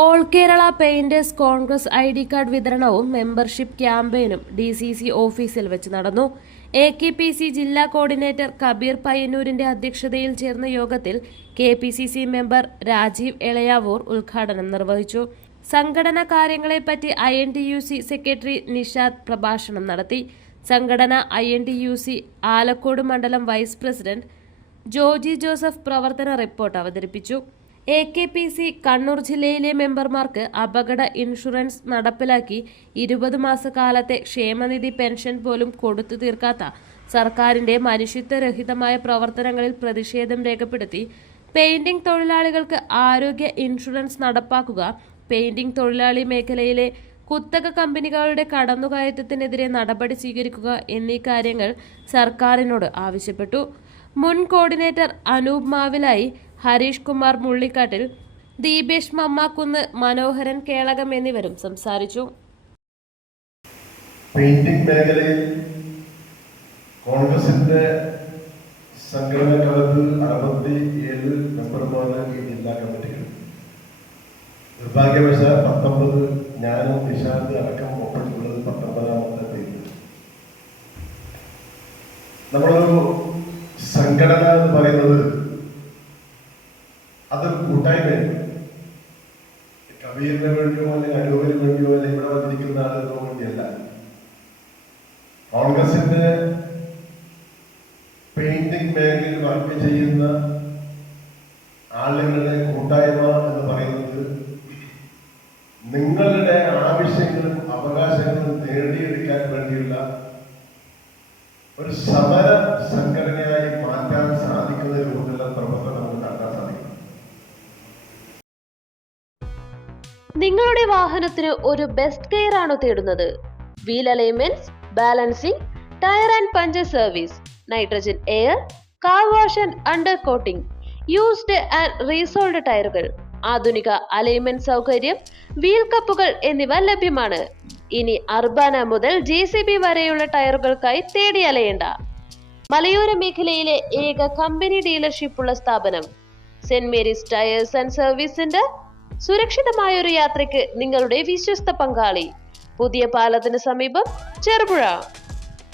All Kerala painters Congress ID card വിതരണവും membership ക്യാമ്പയിനും DCC ഓഫീസിൽ വെച്ച് നടന്നു. AKPC ജില്ലാ കോർഡിനേറ്റർ കബീർ പയ്യന്നൂരിന്റെ അധ്യക്ഷതയിൽ ചേർന്ന യോഗത്തിൽ KPCC മെമ്പർ രാജീവ് എളയാവൂർ ഉദ്ഘാടനം നിർവഹിച്ചു. സംഘടനാ കാര്യങ്ങളെപ്പറ്റി INTUC സെക്രട്ടറി നിഷാദ് പ്രഭാഷണം നടത്തി. സംഘടന INTUC ആലക്കോട് മണ്ഡലം വൈസ് പ്രസിഡന്റ് ജോജി ജോസഫ് പ്രവർത്തന റിപ്പോർട്ട് അവതരിപ്പിച്ചു. AKPC കണ്ണൂർ ജില്ലയിലെ മെമ്പർമാർക്ക് അപകട ഇൻഷുറൻസ് നടപ്പിലാക്കി 20 മാസക്കാലത്തെ ക്ഷേമനിധി പെൻഷൻ പോലും കൊടുത്തു തീർക്കാത്ത സർക്കാരിന്റെ മനുഷ്യത്വരഹിതമായ പ്രവർത്തനങ്ങളിൽ പ്രതിഷേധം രേഖപ്പെടുത്തി. പെയിന്റിംഗ് തൊഴിലാളികൾക്ക് ആരോഗ്യ ഇൻഷുറൻസ് നടപ്പാക്കുക, പെയിന്റിംഗ് തൊഴിലാളി മേഖലയിലെ കുത്തക കമ്പനികളുടെ കടന്നുകയറ്റത്തിനെതിരെ നടപടി സ്വീകരിക്കുക എന്നീ കാര്യങ്ങൾ സർക്കാരിനോട് ആവശ്യപ്പെട്ടു. മുൻ കോർഡിനേറ്റർ അനൂപ് മാവിലായി, ഹരീഷ് കുമാർ മുള്ളിക്കാട്ടിൽ, ദീപേഷ് മമ്മാക്കുന്ന്, മനോഹരൻ കേളകം എന്നിവരും സംസാരിച്ചു. പെയിന്റിംഗ് മേഖലയിൽ കോൺഗ്രസിന്റെ സംഘടനാ കാലത്ത് 67 മെമ്പർമാർ ഈ ജില്ലാ കമ്മിറ്റികൾ. നിർഭാഗ്യവശാൽ 19 ഞാനും നിശാന്ത് അടക്കം ഒപ്പിട്ടുള്ളത് 19ാമത്തെ പേര്. നമ്മളൊരു സംഘടന എന്ന് പറയുന്നത് അതൊരു കൂട്ടായ്മയാണ്. കബീറിന് വേണ്ടിയോ അല്ലെങ്കിൽ അനൂപിന് വേണ്ടിയോ അല്ലെങ്കിൽ ഇവിടെ വന്നിരിക്കുന്ന ആളുകൾക്ക് വേണ്ടിയല്ല. കോൺഗ്രസിന്റെ പെയിന്റിംഗ് മേഖലയിൽ വർക്ക് ചെയ്യുന്ന ആളുകളുടെ കൂട്ടായ്മ എന്ന് പറയുന്നത് നിങ്ങളുടെ ആവശ്യങ്ങളും അവകാശങ്ങളും നേടിയെടുക്കാൻ വേണ്ടിയുള്ള ഒരു സമര സംഘടനയായി മാറ്റാൻ സാധിക്കുന്ന രൂപത്തിലുള്ള പ്രവർത്തനം നമുക്ക് നടത്താൻ സാധിക്കും. നിങ്ങളുടെ വാഹനത്തിന് ഒരു ബെസ്റ്റ് കെയർ ആണോ തേടുന്നത്? Wheel alignments, balancing, tyre and puncture service, nitrogen air, car wash and undercoating, used and resoled ടയറുകൾ, ആധുനിക അലൈൻമെന്റ് സൗകര്യം, വീൽ കപ്പുകൾ എന്നിവ ലഭ്യമാണ്. ഇനി അർബാന മുതൽ JCB വരെയുള്ള ടയറുകൾക്കായി തേടി അലയേണ്ട. മലയോര മേഖലയിലെ ഏക കമ്പനി ഡീലർഷിപ്പ് ഉള്ള സ്ഥാപനം Saint Mary's tyres and service centre. സുരക്ഷിതമായൊരു യാത്രയ്ക്ക് നിങ്ങളുടെ വിശ്വസ്ത പങ്കാളി. പുതിയ പാലത്തിന് സമീപം, ചെറുപുഴ.